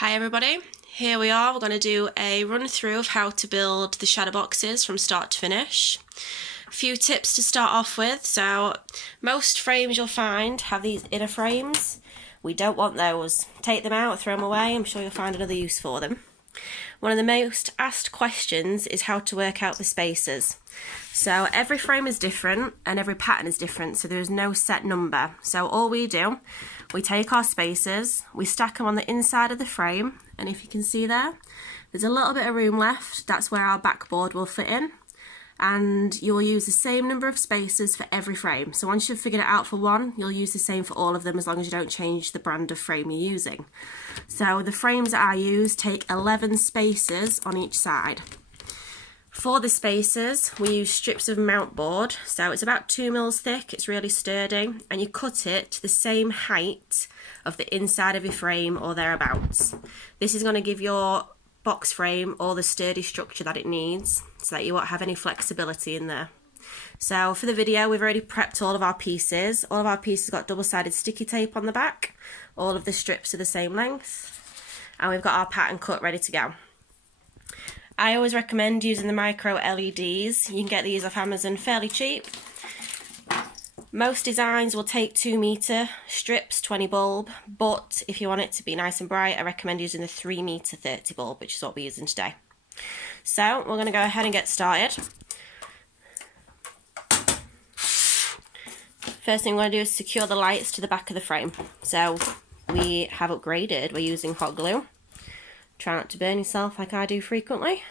Hi everybody, here we are. We're going to do a run through of how to build the shadow boxes from start to finish. A few tips to start off with. So most frames you'll find have these inner frames. We don't want those. Take them out, throw them away. I'm sure you'll find another use for them. One of the most asked questions is how to work out the spaces. So every frame is different and every pattern is different, so there's no set number. So all we do, we take our spaces, we stack them on the inside of the frame, and if you can see there's a little bit of room left. That's where our backboard will fit in, and you'll use the same number of spaces for every frame. So once you've figured it out for one, you'll use the same for all of them as long as you don't change the brand of frame you're using. So the frames that I use take 11 spaces on each side. For the spaces, we use strips of mount board, so it's about 2 mils thick, it's really sturdy, and you cut it to the same height of the inside of your frame or thereabouts. This is going to give your box frame all the sturdy structure that it needs, so that you won't have any flexibility in there. So for the video, we've already prepped all of our pieces. All of our pieces got double-sided sticky tape on the back, all of the strips are the same length, and we've got our pattern cut ready to go. I always recommend using the micro LEDs. You can get these off Amazon fairly cheap. Most designs will take 2 meter strips, 20 bulb, but if you want it to be nice and bright, I recommend using the 3 meter 30 bulb, which is what we're using today. So we're going to go ahead and get started. First thing we're going to do is secure the lights to the back of the frame. So we have upgraded, we're using hot glue. Try not to burn yourself like I do frequently.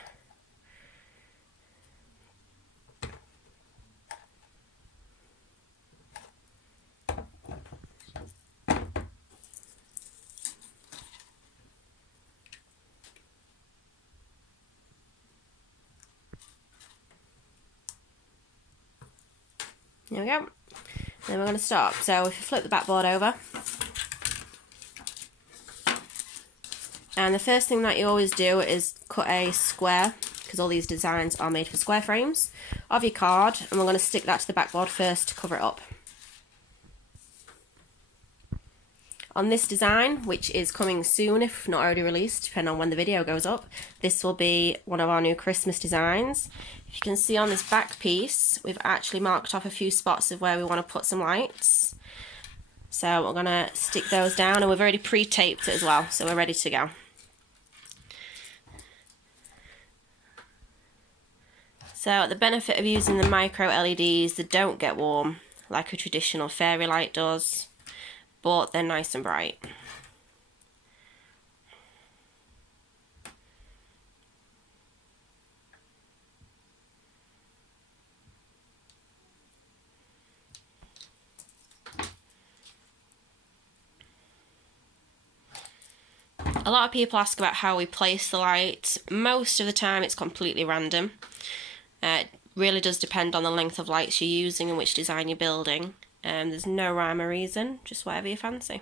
There we go. Then we're going to start. So if you flip the backboard over, and the first thing that you always do is cut a square, because all these designs are made for square frames, of your card, and we're going to stick that to the backboard first to cover it up. On this design, which is coming soon if not already released, depending on when the video goes up, this will be one of our new Christmas designs. If you can see on this back piece, we've actually marked off a few spots of where we want to put some lights. So we're going to stick those down, and we've already pre-taped it as well, so we're ready to go. So the benefit of using the micro LEDs, they don't get warm like a traditional fairy light does, but they're nice and bright. A lot of people ask about how we place the lights. Most of the time it's completely random. It really does depend on the length of lights you're using and which design you're building. There's no rhyme or reason, just whatever you fancy.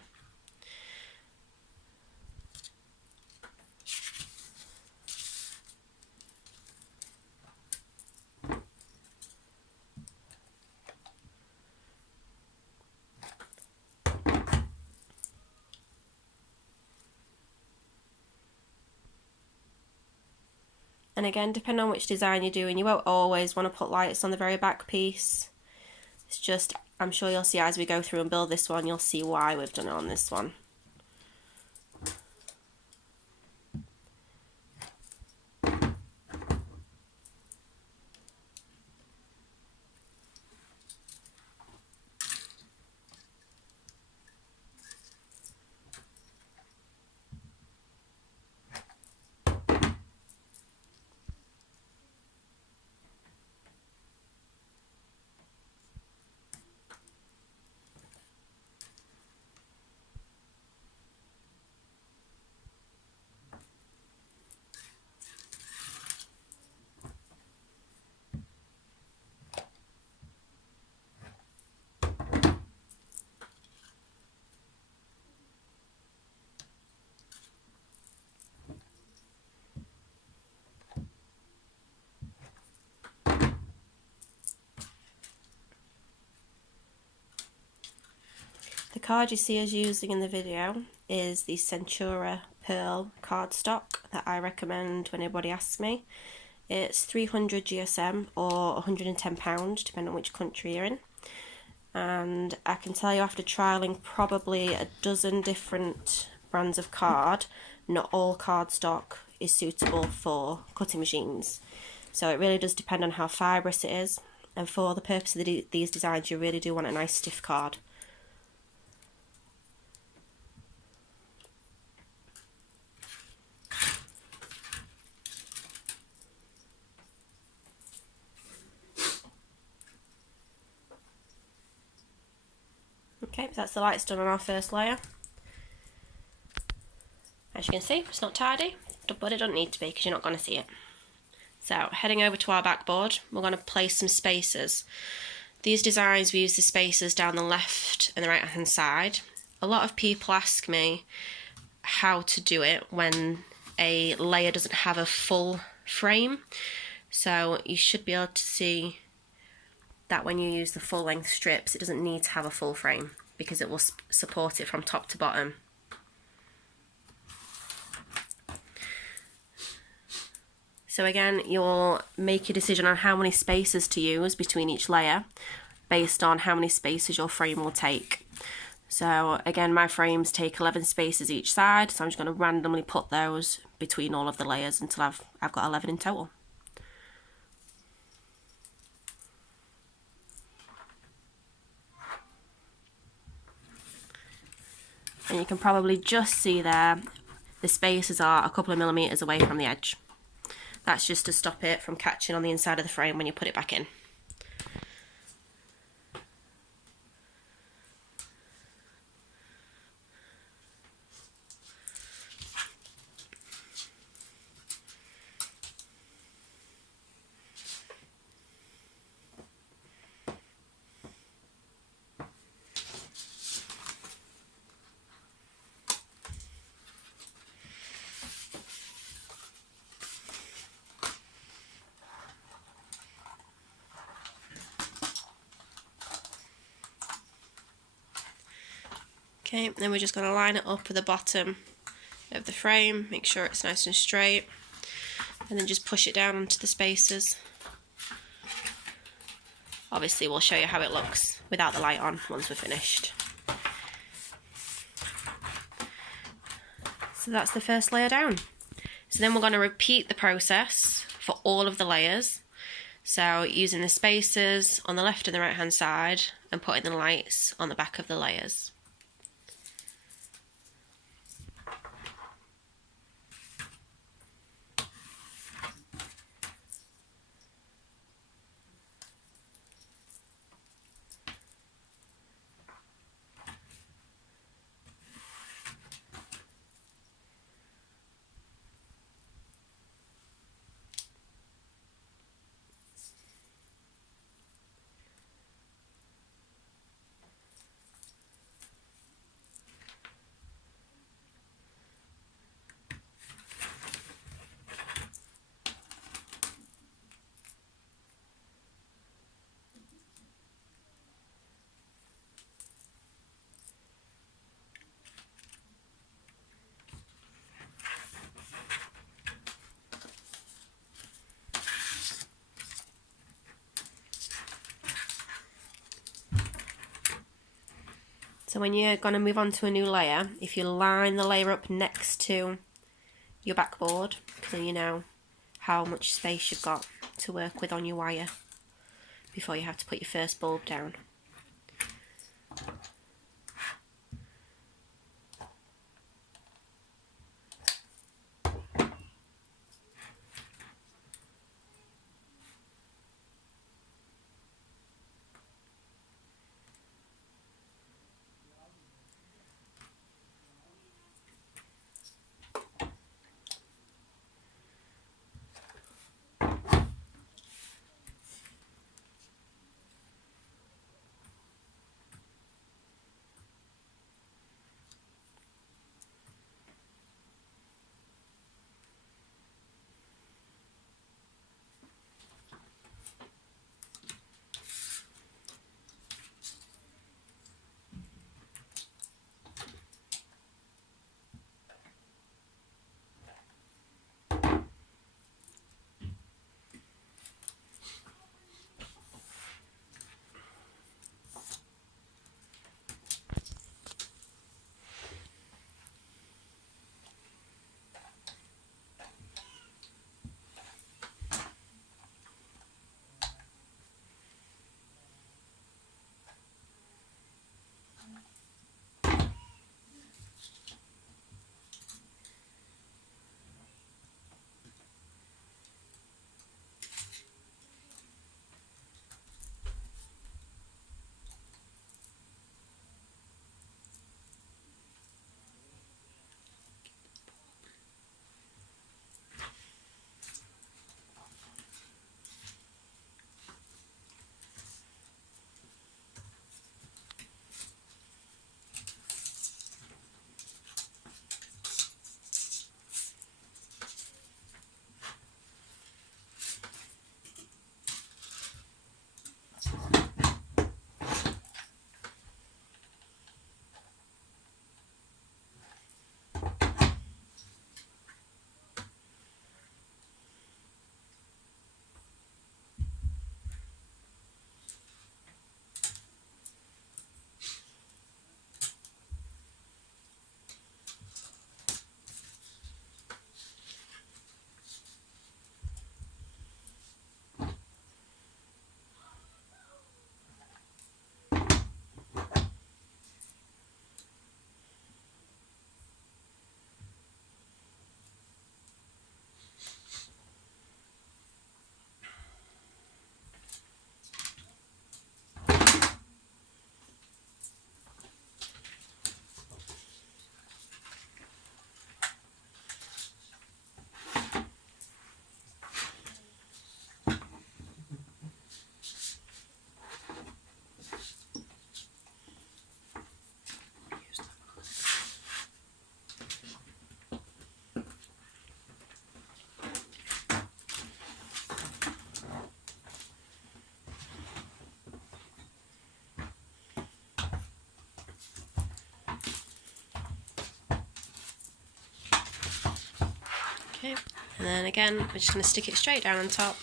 And again, depending on which design you're doing, you won't always want to put lights on the very back piece. It's just, I'm sure you'll see as we go through and build this one, you'll see why we've done it on this one. The card you see us using in the video is the Centura pearl cardstock that I recommend when anybody asks me. It's 300 GSM or £110 depending on which country you're in. And I can tell you after trialling probably a dozen different brands of card, not all cardstock is suitable for cutting machines. So it really does depend on how fibrous it is, and for the purpose of these designs you really do want a nice stiff card. Okay, so that's the lights done on our first layer. As you can see, it's not tidy, but it doesn't need to be because you're not going to see it. So, heading over to our backboard, we're going to place some spacers. These designs, we use the spacers down the left and the right hand side. A lot of people ask me how to do it when a layer doesn't have a full frame. So you should be able to see that when you use the full length strips, it doesn't need to have a full frame because it will support it from top to bottom. So again, you'll make a decision on how many spacers to use between each layer based on how many spaces your frame will take. So again, my frames take 11 spaces each side, so I'm just going to randomly put those between all of the layers until I've got 11 in total. And you can probably just see there, the spacers are a couple of millimeters away from the edge. That's just to stop it from catching on the inside of the frame when you put it back in. Okay, then we're just going to line it up with the bottom of the frame, make sure it's nice and straight, and then just push it down onto the spacers. Obviously we'll show you how it looks without the light on once we're finished. So that's the first layer down. So then we're going to repeat the process for all of the layers. So using the spacers on the left and the right hand side and putting the lights on the back of the layers. So when you're going to move on to a new layer, if you line the layer up next to your backboard, then you know how much space you've got to work with on your wire before you have to put your first bulb down. Okay, and then again, we're just going to stick it straight down on top.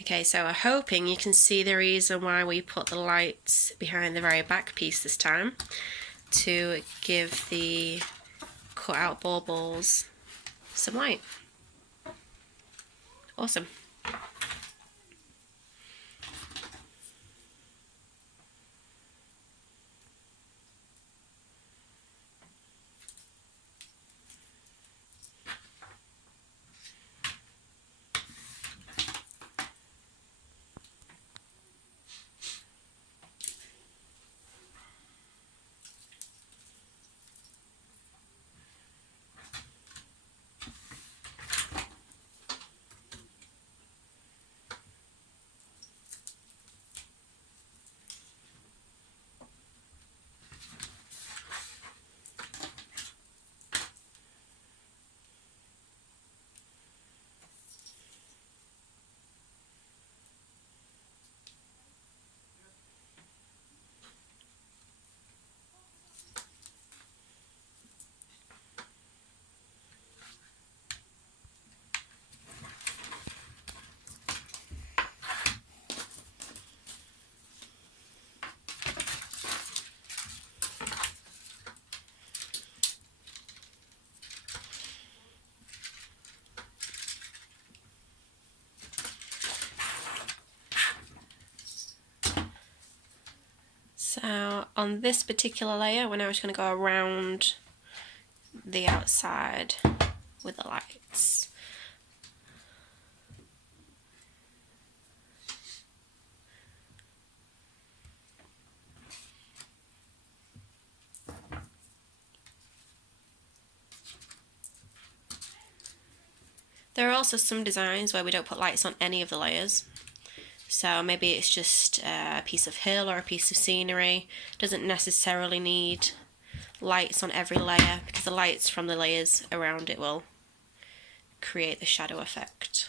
Okay, so I'm hoping you can see the reason why we put the lights behind the very back piece this time, to give the cut out baubles some light. Awesome. So on this particular layer, we're now just going to go around the outside with the lights. There are also some designs where we don't put lights on any of the layers. So maybe it's just a piece of hill or a piece of scenery. Doesn't necessarily need lights on every layer, because the lights from the layers around it will create the shadow effect.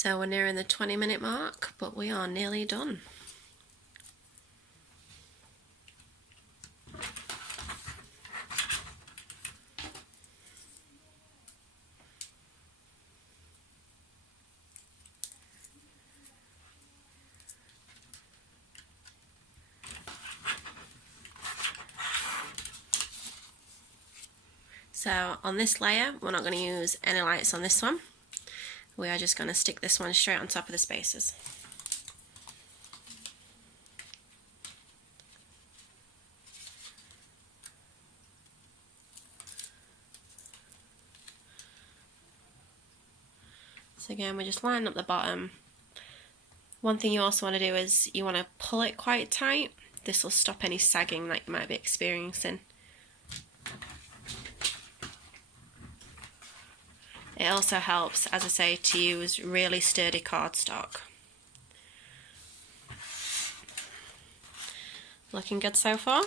So we're nearing the 20-minute mark, but we are nearly done. So on this layer, we're not going to use any lights on this one. We are just going to stick this one straight on top of the spacers. So again, we're just lining up the bottom. One thing you also want to do is you want to pull it quite tight. This will stop any sagging that you might be experiencing. It also helps, as I say, to use really sturdy cardstock. Looking good so far.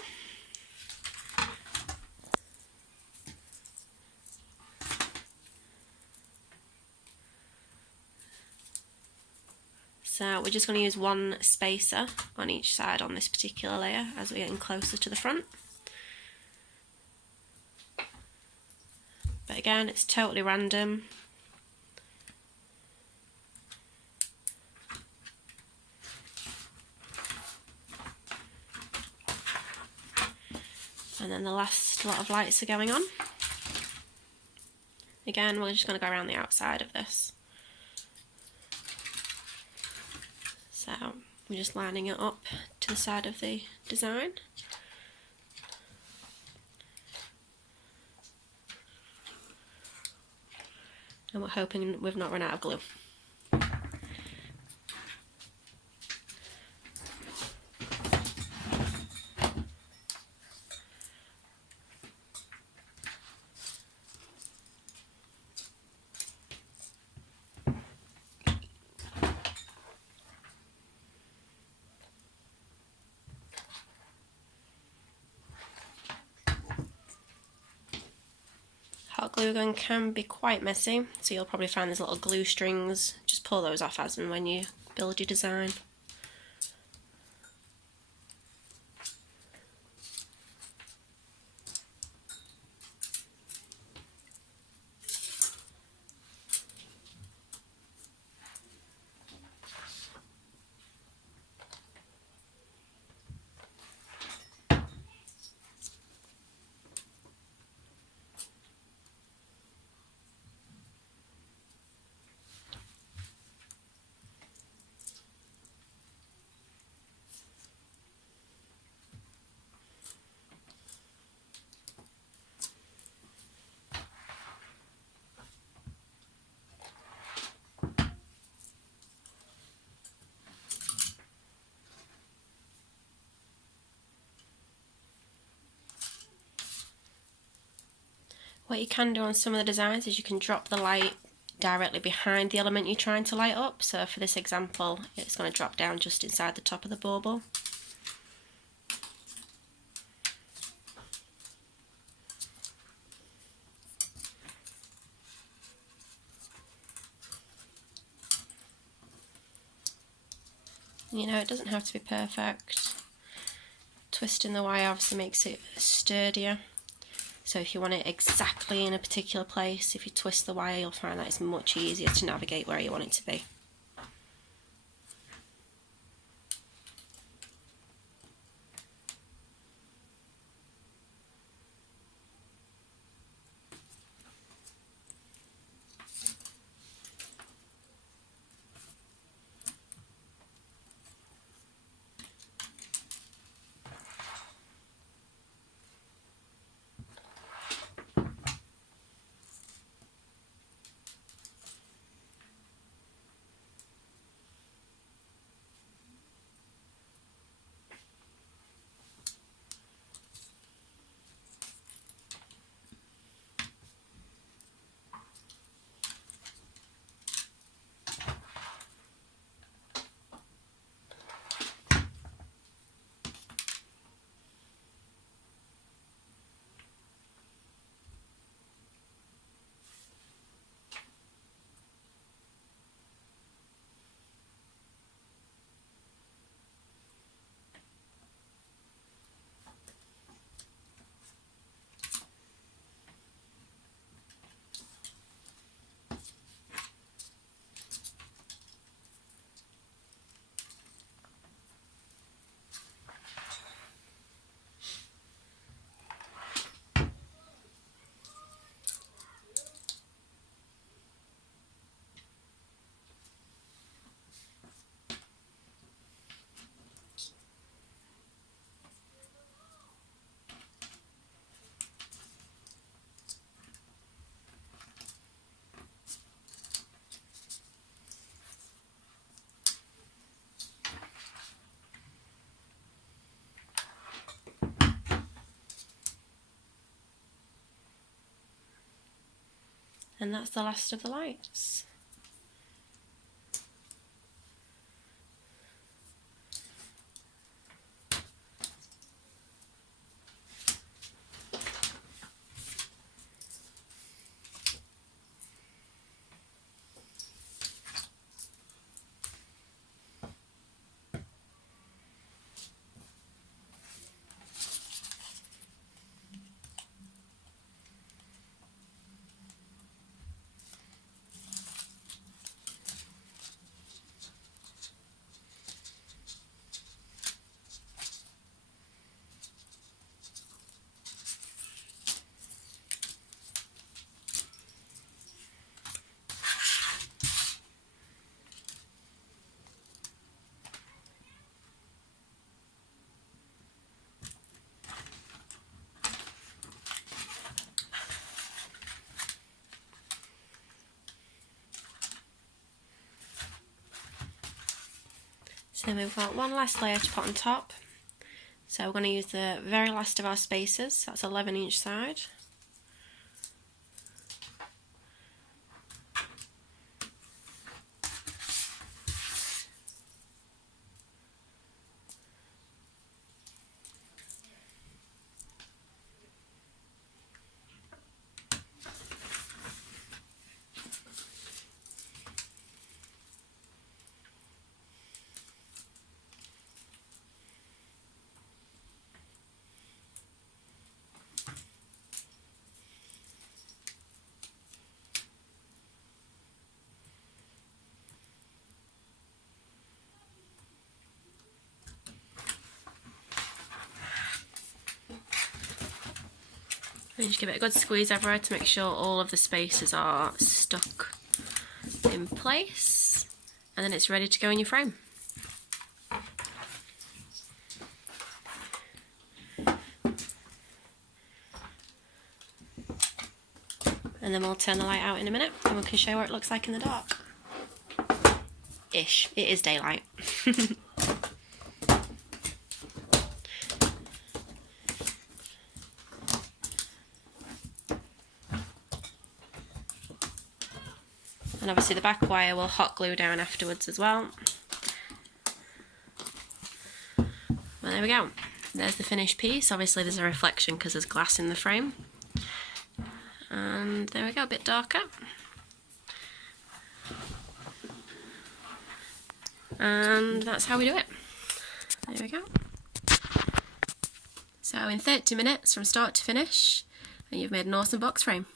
So we're just going to use one spacer on each side on this particular layer as we're getting closer to the front. But again, it's totally random. And then the last lot of lights are going on. Again, we're just going to go around the outside of this. So we're just lining it up to the side of the design. And we're hoping we've not run out of glue. Hot glue gun can be quite messy, so you'll probably find these little glue strings. Just pull those off as and when you build your design. What you can do on some of the designs is you can drop the light directly behind the element you're trying to light up. So for this example, it's going to drop down just inside the top of the bauble. You know, it doesn't have to be perfect. Twisting the wire obviously makes it sturdier. So if you want it exactly in a particular place, if you twist the wire, you'll find that it's much easier to navigate where you want it to be. And that's the last of the lights. So then we've got one last layer to put on top. So we're going to use the very last of our spacers, that's 11 each side. And just give it a good squeeze everywhere to make sure all of the spaces are stuck in place, and then it's ready to go in your frame. And then we'll turn the light out in a minute and we can show what it looks like in the dark. Ish, it is daylight. And obviously the back wire will hot glue down afterwards as well. Well, there we go. There's the finished piece. Obviously there's a reflection because there's glass in the frame. And there we go, a bit darker. And that's how we do it. There we go. So in 30 minutes from start to finish, and you've made an awesome box frame.